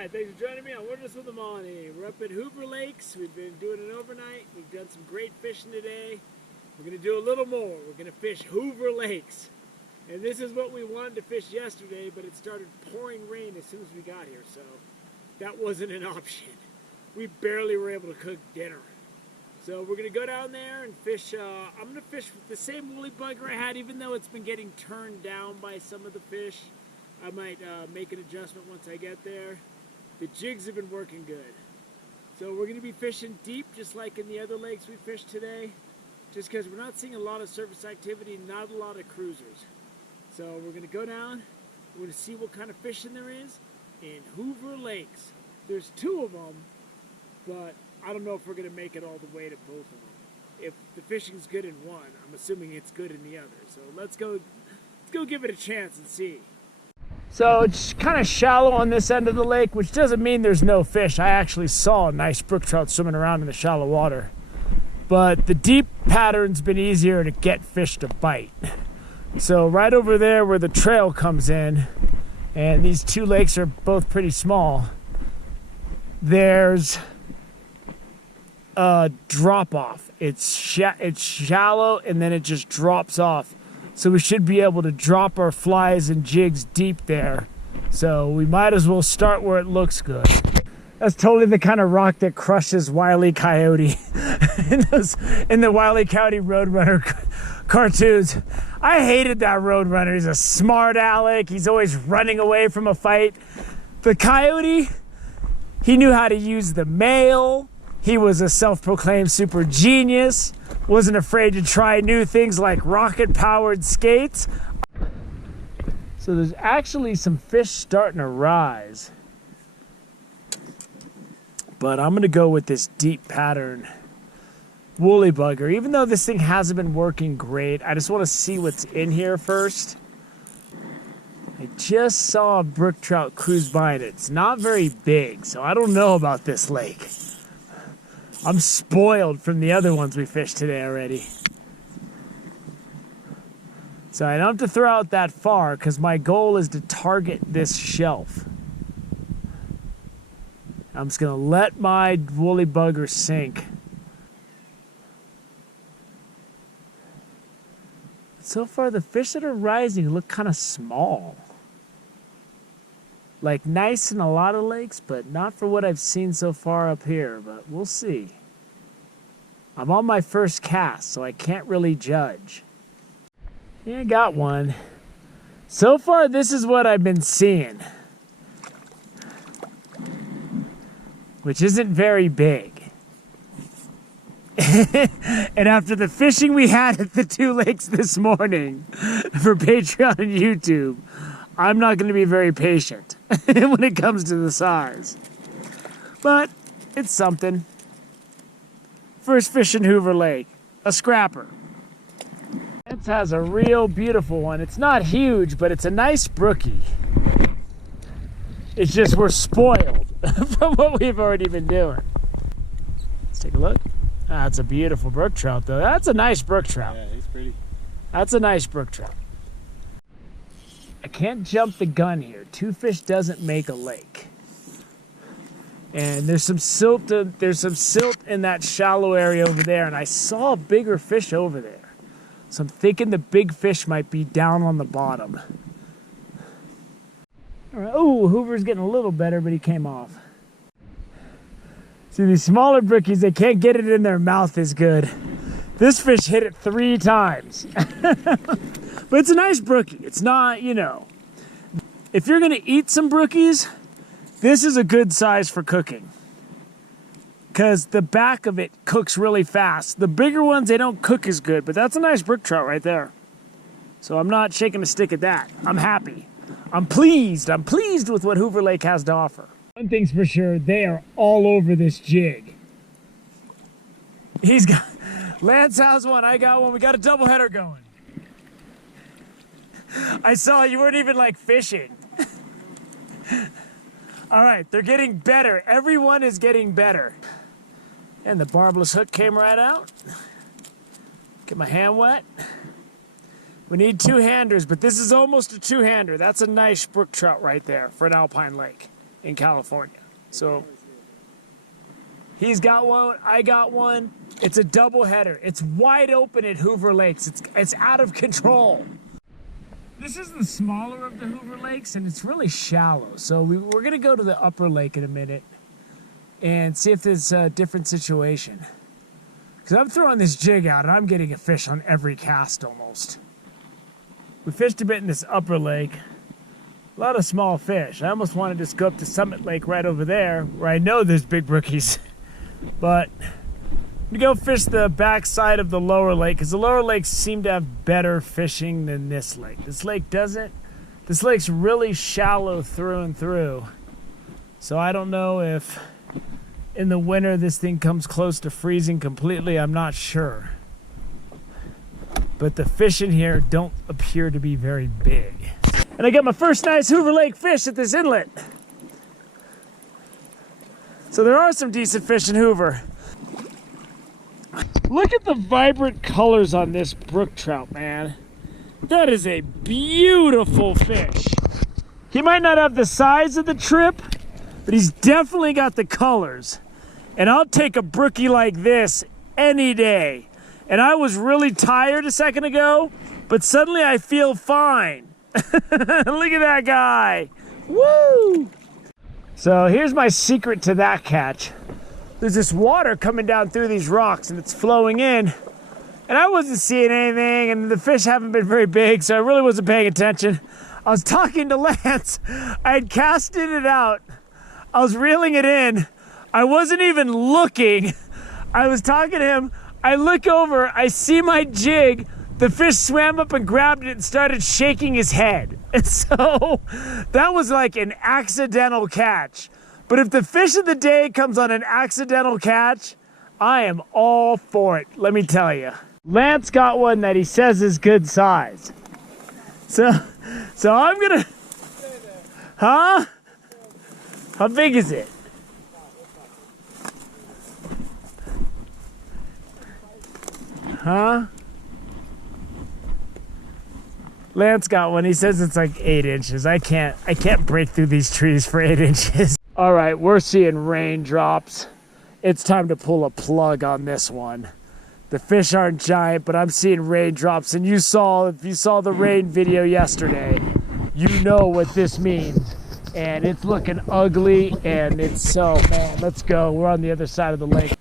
Hi, thanks for joining me on Witness with the Monty. We're up at Hoover Lakes. We've been doing it overnight. We've done some great fishing today. We're going to do a little more. We're going to fish Hoover Lakes. And this is what we wanted to fish yesterday, but it started pouring rain as soon as we got here, so that wasn't an option. We barely were able to cook dinner. So we're going to go down there and fish. I'm going to fish with the same woolly bugger I had, even though it's been getting turned down by some of the fish. I might make an adjustment once I get there. The jigs have been working good. So we're going to be fishing deep, just like in the other lakes we fished today, just because we're not seeing a lot of surface activity, not a lot of cruisers. So we're going to go down, we're going to see what kind of fishing there is in Hoover Lakes. There's two of them, but I don't know if we're going to make it all the way to both of them. If the fishing's good in one, I'm assuming it's good in the other. So let's go give it a chance and see. So it's kind of shallow on this end of the lake, which doesn't mean there's no fish. I actually saw a nice brook trout swimming around in the shallow water. But the deep pattern's been easier to get fish to bite. So right over there where the trail comes in, and these two lakes are both pretty small, there's a drop off. It's shallow and then it just drops off. So we should be able to drop our flies and jigs deep there. So we might as well start where it looks good. That's totally the kind of rock that crushes Wile E. Coyote in the Wile E. Coyote Roadrunner cartoons. I hated that Roadrunner. He's a smart aleck. He's always running away from a fight. The Coyote, he knew how to use the mail. He was a self-proclaimed super genius. Wasn't afraid to try new things like rocket-powered skates. So there's actually some fish starting to rise. But I'm gonna go with this deep pattern woolly bugger. Even though this thing hasn't been working great, I just wanna see what's in here first. I just saw a brook trout cruise by it. It's not very big, so I don't know about this lake. I'm spoiled from the other ones we fished today already. So I don't have to throw out that far because my goal is to target this shelf. I'm just gonna let my woolly bugger sink. So far the fish that are rising look kind of small. Like nice in a lot of lakes, but not for what I've seen so far up here, but we'll see. I'm on my first cast, so I can't really judge. Yeah, got one. So far, this is what I've been seeing, which isn't very big. And after the fishing we had at the two lakes this morning for Patreon and YouTube, I'm not going to be very patient when it comes to the size. But it's something. First fish in Hoover Lake, a scrapper. This has a real beautiful one. It's not huge, but it's a nice brookie. It's just we're spoiled from what we've already been doing. Let's take a look. That's a beautiful brook trout, though. That's a nice brook trout. Yeah, he's pretty. That's a nice brook trout. I can't jump the gun here. Two fish doesn't make a lake. And there's some silt in that shallow area over there, and I saw a bigger fish over there. So I'm thinking the big fish might be down on the bottom. All right. Oh, Hoover's getting a little better, but he came off. See, these smaller brookies, they can't get it in their mouth as good. This fish hit it 3 times. But it's a nice brookie. It's not, you know. If you're going to eat some brookies, this is a good size for cooking. Because the back of it cooks really fast. The bigger ones, they don't cook as good, but that's a nice brook trout right there. So I'm not shaking a stick at that. I'm happy. I'm pleased. I'm pleased with what Hoover Lake has to offer. One thing's for sure, they are all over this jig. He's got... Lance has one, I got one. We got a doubleheader going. I saw you weren't even like fishing. All right, they're getting better. Everyone is getting better. And the barbless hook came right out. Get my hand wet. We need 2-handers, but this is almost a 2-hander. That's a nice brook trout right there for an alpine lake. in California. So he's got one, I got one. It's a double header. It's wide open at Hoover Lakes. It's out of control. This is the smaller of the Hoover Lakes, and it's really shallow. So we're gonna go to the upper lake in a minute and see if there's a different situation. Because I'm throwing this jig out, and I'm getting a fish on every cast almost. We fished a bit in this upper lake. A lot of small fish. I almost wanted to just go up to Summit Lake right over there, where I know there's big brookies. But we go fish the back side of the lower lake, because the lower lakes seem to have better fishing than this lake. This lake doesn't. This lake's really shallow through and through. So I don't know if in the winter this thing comes close to freezing completely. I'm not sure. But the fish in here don't appear to be very big. And I got my first nice Hoover Lake fish at this inlet. So there are some decent fish in Hoover. Look at the vibrant colors on this brook trout, man. That is a beautiful fish. He might not have the size of the trip, but he's definitely got the colors. And I'll take a brookie like this any day. And I was really tired a second ago, but suddenly I feel fine. Look at that guy. Woo! So here's my secret to that catch. There's this water coming down through these rocks and it's flowing in. And I wasn't seeing anything and the fish haven't been very big, so I really wasn't paying attention. I was talking to Lance. I had casted it out. I was reeling it in. I wasn't even looking. I was talking to him. I look over, I see my jig. The fish swam up and grabbed it and started shaking his head. And so that was like an accidental catch. But if the fish of the day comes on an accidental catch, I am all for it, let me tell you. Lance got one that he says is good size. So I'm gonna, huh? How big is it? Huh? Lance got one. He says it's like 8 inches. I can't break through these trees for 8 inches. All right, we're seeing raindrops. It's time to pull a plug on this one. The fish aren't giant, but I'm seeing raindrops. And if you saw the rain video yesterday, you know what this means. And it's looking ugly, and man, let's go. We're on the other side of the lake.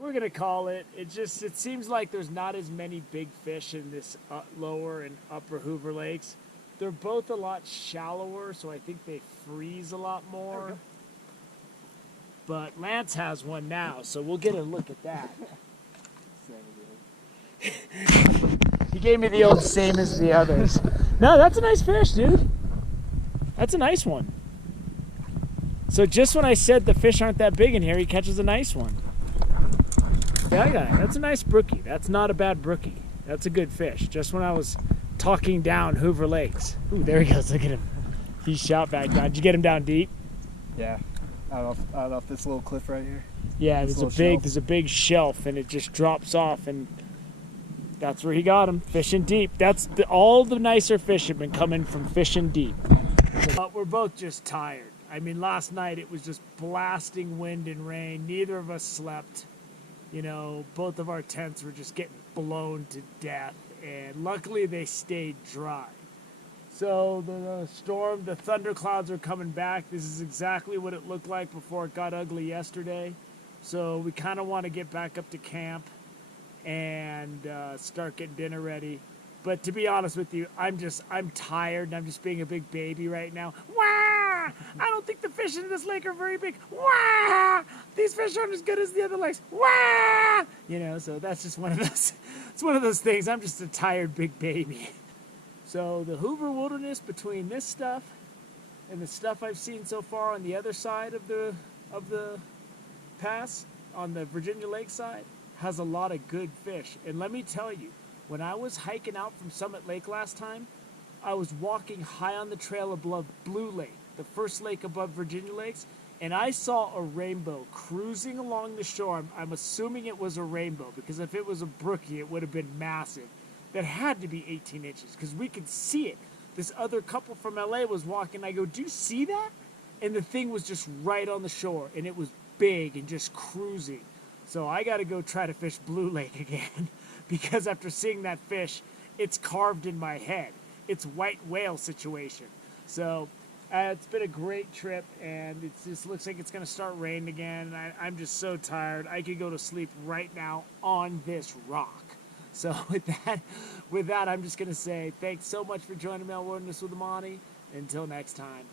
We're gonna call it. It seems like there's not as many big fish in this lower and upper Hoover Lakes. They're both a lot shallower, so I think they freeze a lot more. But Lance has one now, so we'll get a look at that. He gave me the old same as the others. No, that's a nice fish, dude. That's a nice one. So just when I said the fish aren't that big in here, he catches a nice one. Yeah, that's a nice brookie. That's not a bad brookie. That's a good fish. Just when I was talking down Hoover Lakes. Ooh, there he goes. Look at him. He shot back down. Did you get him down deep? Yeah, out off this little cliff right here. Yeah, there's a big shelf, and it just drops off, and that's where he got him, fishing deep. All the nicer fish have been coming from fishing deep. But we're both just tired. I mean, last night it was just blasting wind and rain. Neither of us slept. You know, both of our tents were just getting blown to death, and luckily they stayed dry. So the storm, the thunderclouds are coming back. This is exactly what it looked like before it got ugly yesterday. So we kind of want to get back up to camp and start getting dinner ready. But to be honest with you, I'm tired and I'm just being a big baby right now. Wah! I don't think the fish in this lake are very big. Wah! These fish aren't as good as the other lakes. Wah! You know, so that's just one of those. It's one of those things. I'm just a tired big baby. So the Hoover Wilderness, between this stuff and the stuff I've seen so far on the other side of the pass, on the Virginia Lake side, has a lot of good fish. And let me tell you, when I was hiking out from Summit Lake last time, I was walking high on the trail above Blue Lake, the first lake above Virginia Lakes, and I saw a rainbow cruising along the shore. I'm assuming it was a rainbow, because if it was a brookie, it would have been massive. That had to be 18 inches, because we could see it. This other couple from LA was walking. I go, do you see that? and the thing was just right on the shore, and it was big and just cruising. So I got to go try to fish Blue Lake again because after seeing that fish, it's carved in my head. It's white whale situation. So it's been a great trip, and it just looks like it's going to start raining again. I'm just so tired. I could go to sleep right now on this rock. So with that, I'm just going to say thanks so much for joining me on Wilderness with Amani. Until next time.